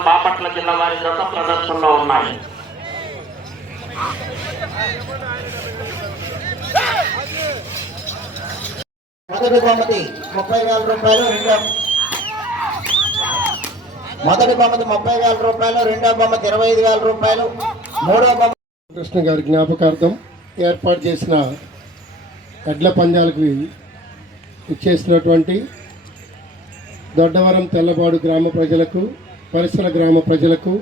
మండలం బాపట్ల జిల్లా వారి జత ప్రదర్శనలో ఉన్నాయి. మొదటి బహుమతి 30,000 రూపాయలు, మొదటి బహుమతి 30,000 రూపాయలు, రెండో బహుమతి 25,000 రూపాయలు, మూడో బహుమతి కృష్ణ గారి జ్ఞాపకార్థం ఏర్పాటు చేసిన ఎడ్ల పందాలకు ఇచ్చేసినటువంటి దొడ్డవరం తెల్లబాడు గ్రామ ప్రజలకు, పరిసర గ్రామ ప్రజలకు,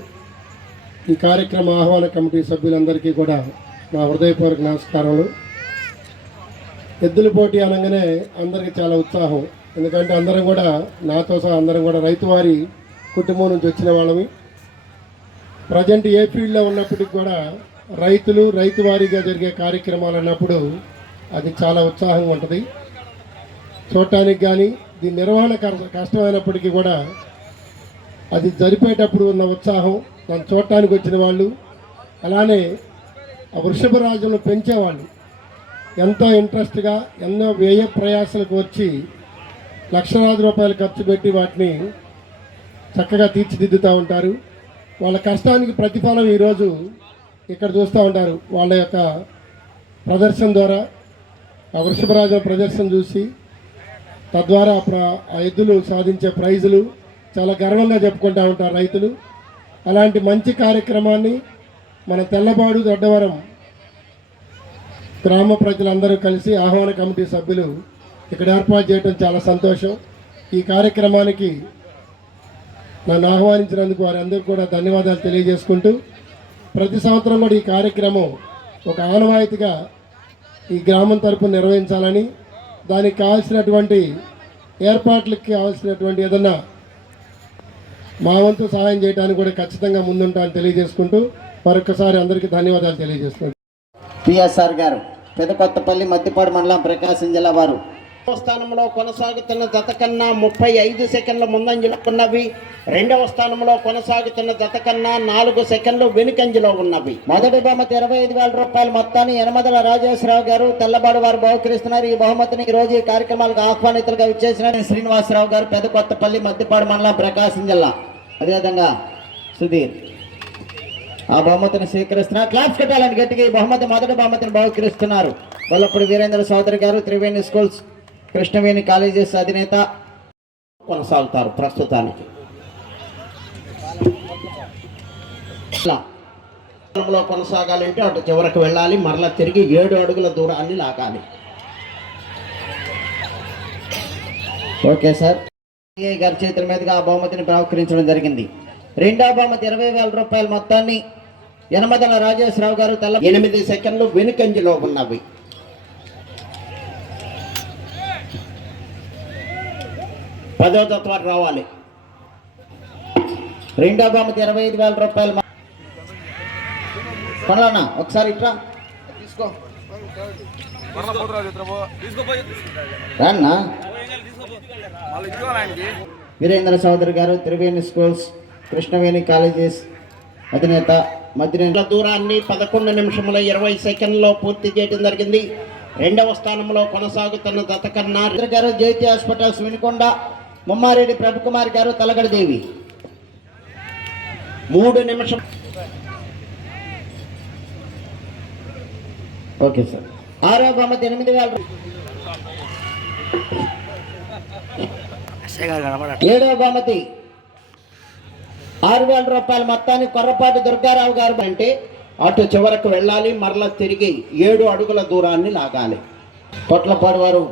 ఈ కార్యక్రమ ఆహ్వాన కమిటీ సభ్యులందరికీ కూడా నా హృదయపూర్వక నమస్కారాలు. ఎద్దుల పోటీ అనగానే అందరికీ చాలా ఉత్సాహం. ఎందుకంటే అందరం కూడా, నాతో సహా అందరం కూడా రైతువారి కుటుంబం నుంచి వచ్చిన వాళ్ళమి. ప్రజెంట్ ఏ ఫీల్డ్లో ఉన్నప్పటికీ కూడా రైతు వారీగా జరిగే కార్యక్రమాలు అన్నప్పుడు అది చాలా ఉత్సాహంగా ఉంటుంది చూడటానికి. కానీ దీని నిర్వహణ కష్టమైనప్పటికీ కూడా అది జరిపేటప్పుడు ఉన్న ఉత్సాహం, దాన్ని చూడటానికి వచ్చిన వాళ్ళు, అలానే ఆ వృషభ రాజులను పెంచేవాళ్ళు ఎంతో ఇంట్రెస్ట్గా ఎన్నో వ్యయ ప్రయాసాలకు వచ్చి లక్షలాది రూపాయలు ఖర్చు పెట్టి వాటిని చక్కగా తీర్చిదిద్దుతూ ఉంటారు. వాళ్ళ కష్టానికి ప్రతిఫలం ఈరోజు ఇక్కడ చూస్తూ ఉంటారు. వాళ్ళ యొక్క ప్రదర్శన ద్వారా, ఆ వృషభరాజుల ప్రదర్శన చూసి తద్వారా ఆ ఎద్దులు సాధించే ప్రైజులు చాలా గర్వంగా చెప్పుకుంటూ ఉంటారు రైతులు. అలాంటి మంచి కార్యక్రమాన్ని మన తెల్లబాడు దొడ్డవరం గ్రామ ప్రజలందరూ కలిసి, ఆహ్వాన కమిటీ సభ్యులు ఇక్కడ ఏర్పాటు చేయడం చాలా సంతోషం. ఈ కార్యక్రమానికి నన్ను ఆహ్వానించినందుకు వారందరూ కూడా ధన్యవాదాలు తెలియజేసుకుంటూ, ప్రతి సంవత్సరం కూడా ఈ కార్యక్రమం ఒక ఆనవాయితీగా ఈ గ్రామం తరపున నిర్వహించాలని, దానికి కావాల్సినటువంటి ఏర్పాట్లకి కావాల్సినటువంటి ఏదన్నా మా వంతు సహాయం చేయడానికి కూడా ఖచ్చితంగా ముందుంటామని తెలియజేసుకుంటూ మరొకసారి అందరికీ ధన్యవాదాలు తెలియజేసుకుంటాం. పిఎస్ఆర్ గారు, పెదకొత్తపల్లి, మద్దిపాడు మండలం, ప్రకాశం జిల్లా వారు స్థానంలో కొనసాగుతున్న జత కన్నా 35 సెకండ్ల ముందంజలో ఉన్నవి. రెండవ స్థానంలో కొనసాగుతున్న జత కన్నా 4 సెకండ్లు వెనుకంజలో ఉన్నవి. మొదటి బహుమతి 25,000 రూపాయల మొత్తాన్ని యనమదల రాజేశ్వరరావు గారు తెల్లబాడు వారు బహుకరిస్తున్నారు. ఈ బహుమతిని ఈ రోజు ఈ కార్యక్రమాలకు ఆహ్వానితులుగా విచ్చేసిన శ్రీనివాసరావు గారు, పెదకొత్తపల్లి, మద్దిపాడు మండలం, ప్రకాశం జిల్లా. అదేవిధంగా సుధీర్ ఆ బహుమతిని స్వీకరిస్తున్నారు. క్లాప్స్ కట్టాలని గట్టిగా ఈ మొదటి బహుమతిని బహుకరిస్తున్నారు. వల్లప్పుడు వీరేంద్ర చౌదరి గారు, త్రివేణి స్కూల్స్, కృష్ణవేణి కాలేజెస్ అధినేత కొనసాగుతారు. ప్రస్తుతానికి కొనసాగాలంటే అటు చివరకు వెళ్ళాలి, మరలా తిరిగి 7 అడుగుల దూరాన్ని లాగాలి. ఓకే సార్, గారి చేతుల మీదుగా ఆ బహుమతిని బహుకరించడం జరిగింది. రెండవ బహుమతి 20,000 రూపాయల మొత్తాన్ని యనమదల రాజేశ్వరరావు గారు 8 సెకండ్లు వెనుకంజలో ఉన్నవి. పదో తత్వాలు రావాలి. రెండవ బహుమతి 25,000 రూపాయలు. కొనలన్నా ఒకసారి ఇట్లా తీసుకో రాన్నా. వీరేంద్ర చౌదరి గారు, త్రివేణి స్కూల్స్, కృష్ణవేణి కాలేజెస్ అధినేత. మధ్య దూరాన్ని 11 నిమిషముల 20 సెకండ్లో పూర్తి చేయడం జరిగింది. రెండవ స్థానంలో కొనసాగుతున్న జత కన్నా గారు, జైతి హాస్పిటల్స్, వినుకొండ, ముమ్మారెడ్డి ప్రభుకుమార్ గారు, తలగడదేవి 3 నిమిషం. Okay sir. ఆరో బహుమతి 8,000. ఏడవ బహుమతి 6,000 రూపాయల మొత్తాన్ని కొర్రపాటి దుర్గారావు గారు. అంటే అటు చివరకు వెళ్ళాలి, మరలా తిరిగి 7 అడుగుల దూరాన్ని లాగాలి. కొట్లపాడు వారు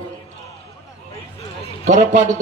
కొర్రపాటి